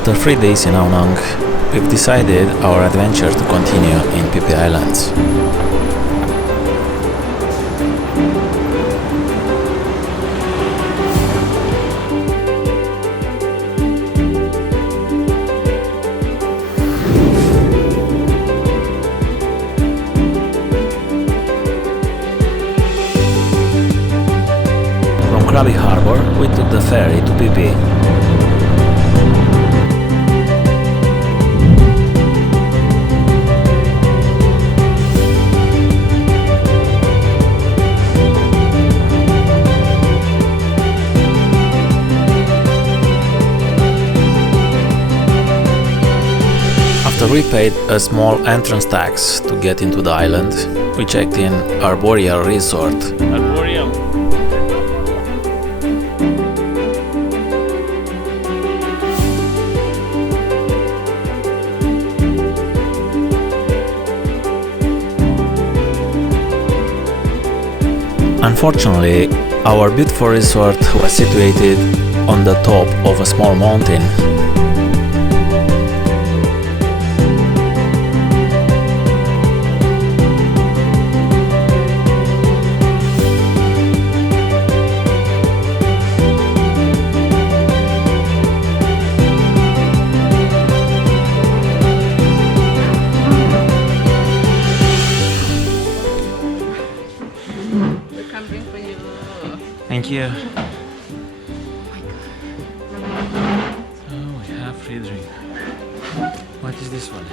After 3 days in Aonang, we've decided our adventure to continue in Phi Phi Islands. From Krabi Harbor, we took the ferry to Phi Phi. After we paid a small entrance tax to get into the island, we checked in Arboreal Resort. Arboreal. Unfortunately, our beautiful resort was situated on the top of a small mountain. Thank you. Oh, we have free drink. What is this one?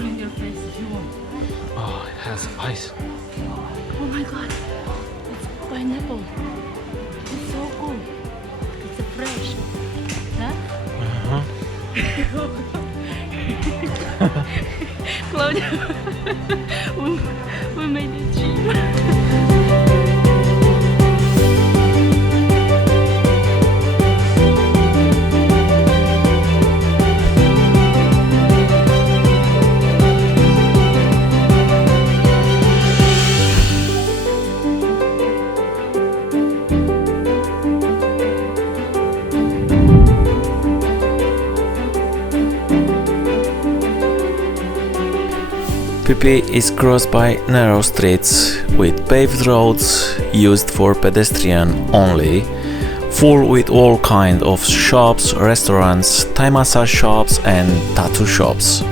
In your face if you want. Oh, it has ice. Oh my god, it's pineapple. It's so cool. It's a fresh. Huh? Claudia, we made it cheap. Phi Phi is crossed by narrow streets with paved roads used for pedestrian only, full with all kind of shops, restaurants, Thai massage shops and tattoo shops.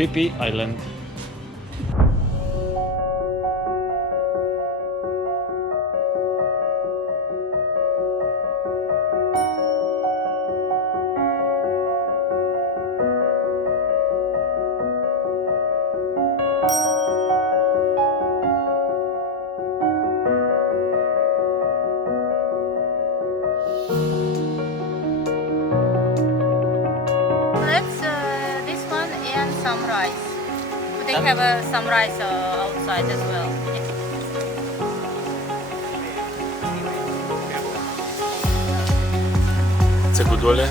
Phi Phi Island. Let's this one and some rice. They have some rice outside as well. Це гудоле.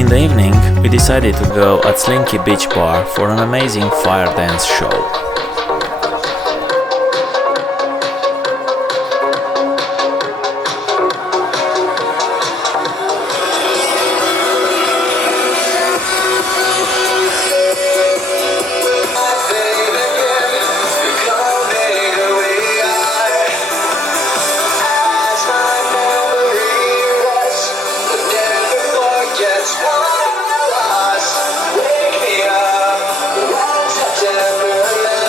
In the evening, we decided to go at Slinky Beach Bar for an amazing fire dance show. Wake me up, September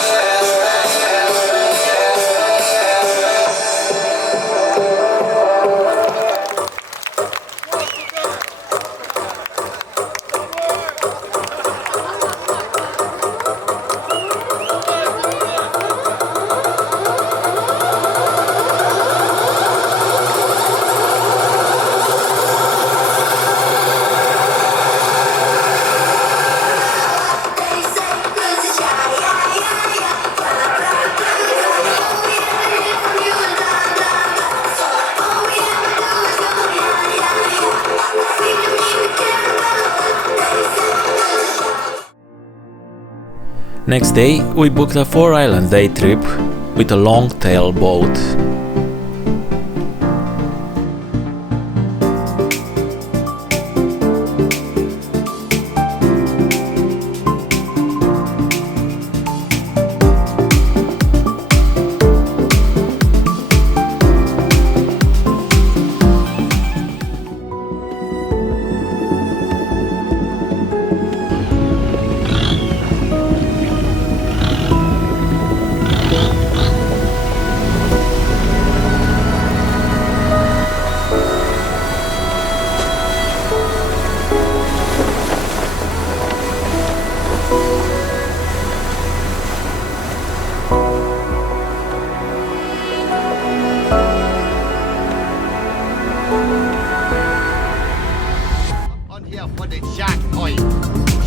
Next day, we booked a 4-island day trip with a long-tail boat. On here for the shark point.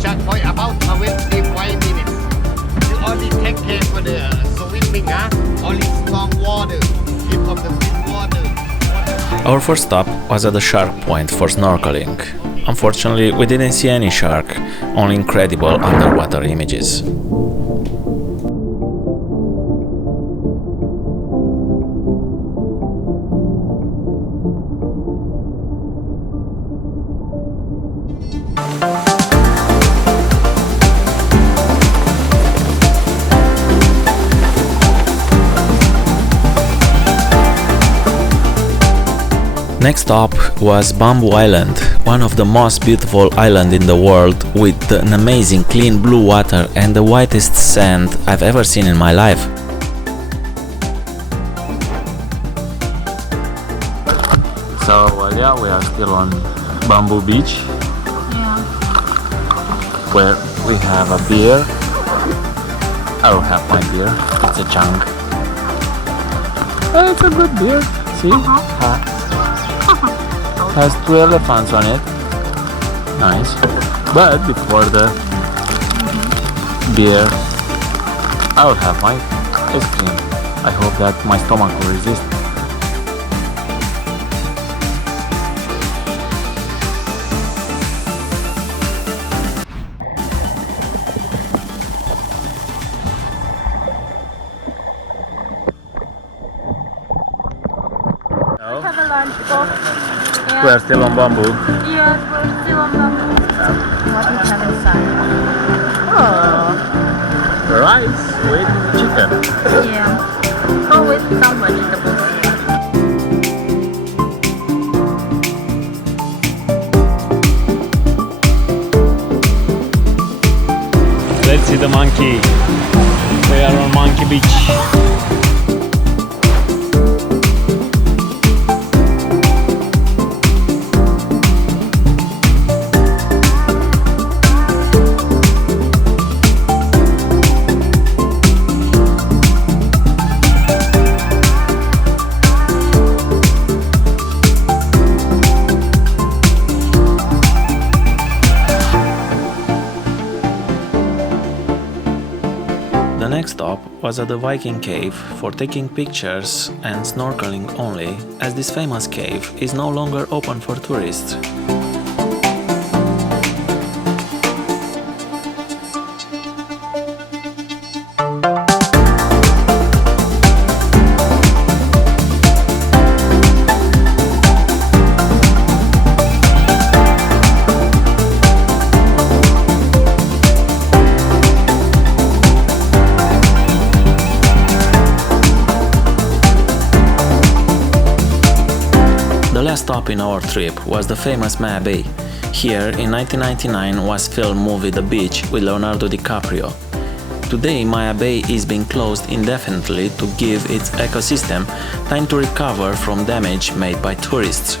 Shark point about 25 minutes. You only take care for the swimming, only strong water. Keep from the deep water. Our first stop was at the shark point for snorkeling. Unfortunately, we didn't see any shark, only incredible underwater images. Next stop was Bamboo Island, one of the most beautiful islands in the world, with an amazing clean blue water and the whitest sand I've ever seen in my life. So yeah, we are still on Bamboo Beach, where we have a beer. I don't have my beer, it's a chunk. It's a good beer, see? Has 2 elephants on it. Nice. But before the beer, I will have my ice cream. I hope that my stomach will resist. We have a lunch box. We are still on Bamboo. Yes, we're still on bamboo. What we have inside? Oh, Rice with chicken. yeah. Oh, with some vegetables. Let's see the monkey. We are on Monkey Beach. The next stop was at the Viking Cave for taking pictures and snorkeling only, as this famous cave is no longer open for tourists. The last stop in our trip was the famous Maya Bay. Here, in 1999, was filmed movie The Beach with Leonardo DiCaprio. Today, Maya Bay is being closed indefinitely to give its ecosystem time to recover from damage made by tourists.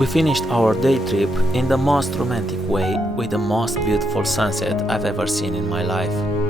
We finished our day trip in the most romantic way with the most beautiful sunset I've ever seen in my life.